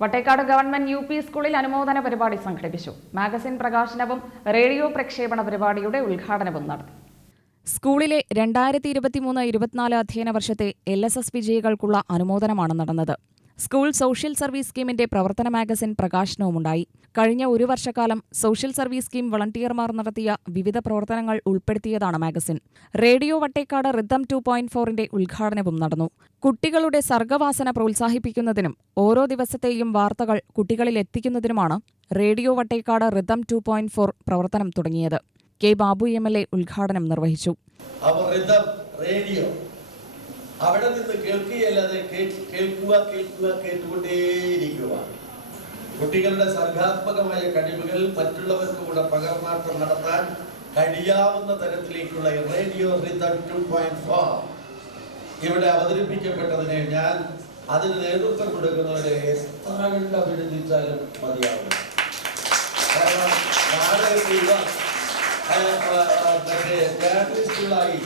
Vattekkad government U P സ്കൂളിൽ അനുമോദന പരിപാടി സംഘടിപ്പിച്ചു. മാഗസിൻ പ്രകാശനവും റേഡിയോ പ്രക്ഷേപണ പരിപാടിയുടെ ഉദ്ഘാടനവും നടത്തി. സ്കൂളിലെ രണ്ടായിരത്തി ഇരുപത്തിമൂന്ന് ഇരുപത്തിനാല് അധ്യയന വർഷത്തെ എൽ എസ് എസ് വിജയികൾക്കുള്ള അനുമോദനമാണ് നടന്നത്. സ്കൂൾ സോഷ്യൽ സർവീസ് സ്കീമിന്റെ പ്രവർത്തന മാഗസിൻ പ്രകാശനവുമുണ്ടായി. കഴിഞ്ഞ ഒരു വർഷക്കാലം സോഷ്യൽ സർവീസ് സ്കീം വളണ്ടിയർമാർ നടത്തിയ വിവിധ പ്രവർത്തനങ്ങൾ ഉൾപ്പെടുത്തിയതാണ് magazine. Radio Vattekkad rhythm two point ഫോറിന്റെ ഉദ്ഘാടനവും നടന്നു. കുട്ടികളുടെ സർഗവാസന പ്രോത്സാഹിപ്പിക്കുന്നതിനും ഓരോ ദിവസത്തെയും വാർത്തകൾ കുട്ടികളിൽ എത്തിക്കുന്നതിനുമാണ് radio Vattekkad rhythm two point four പ്രവർത്തനം തുടങ്ങിയത്. K Babu M L A ഉദ്ഘാടനം നിർവഹിച്ചു. റേഡിയോ അവിടെ നിന്ന് കേൾക്കുകയല്ലാതെ കേൾക്കുക കേൾക്കുക കേട്ടുകൊണ്ടേയിരിക്കുക. കുട്ടികളുടെ സർഗാത്മകമായ കഴിവുകൾ മറ്റുള്ളവർക്ക് കൂടെ പകർമാറ്റം നടത്താൻ കഴിയാവുന്ന തരത്തിലേക്കുള്ള റേഡിയോ ഇവിടെ അവതരിപ്പിക്കപ്പെട്ടതിനെ ഞാൻ അതിന് നേതൃത്വം കൊടുക്കുന്നവരെ എത്ര കണ്ട് അഭിനന്ദിച്ചാലും മതിയാവും കാരണം ജേർണലിസ്റ്റുകളായി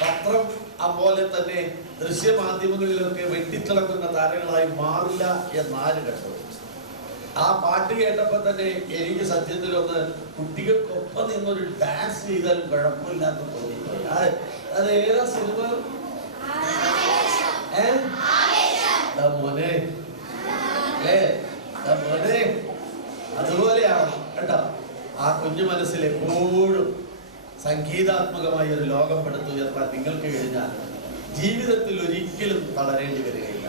പത്രം അതുപോലെ തന്നെ ദൃശ്യമാധ്യമങ്ങളിലൊക്കെ വെട്ടിത്തിളക്കുന്ന താരങ്ങളായി മാറില്ല എന്നാൽ കണ്ടത് ആ പാട്ട് കേട്ടപ്പോൾ തന്നെ എനിക്ക് സത്യത്തിൽ ഒന്ന് കുട്ടികൾക്കൊപ്പം നിന്നൊരു ഡാൻസ് ചെയ്താൽ കുഴപ്പമില്ലാന്ന് തോന്നി അത് ഏതാ സിനിമ? മോനെ. ഏ മോനെ. അതുപോലെയാണ് കേട്ടോ. ആ കുഞ്ഞു മനസ്സിൽ എപ്പോഴും സംഗീതാത്മകമായ ഒരു ലോകം പടുത്തുയർത്താൻ നിങ്ങൾക്ക് കഴിഞ്ഞാൽ ജീവിതത്തിൽ ഒരിക്കലും തളരേണ്ടി വരികയില്ല.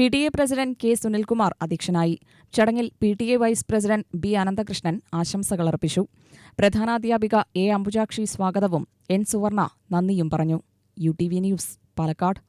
P T A president K Sunilkumar അധ്യക്ഷനായി. ചടങ്ങിൽ P T A vice president B Ananthakrishnan ആശംസകൾ അർപ്പിച്ചു. പ്രധാനാധ്യാപിക എ അംബുജാക്ഷി സ്വാഗതവും എൻ സുവർണ നന്ദിയും പറഞ്ഞു. U T V news Palakkad.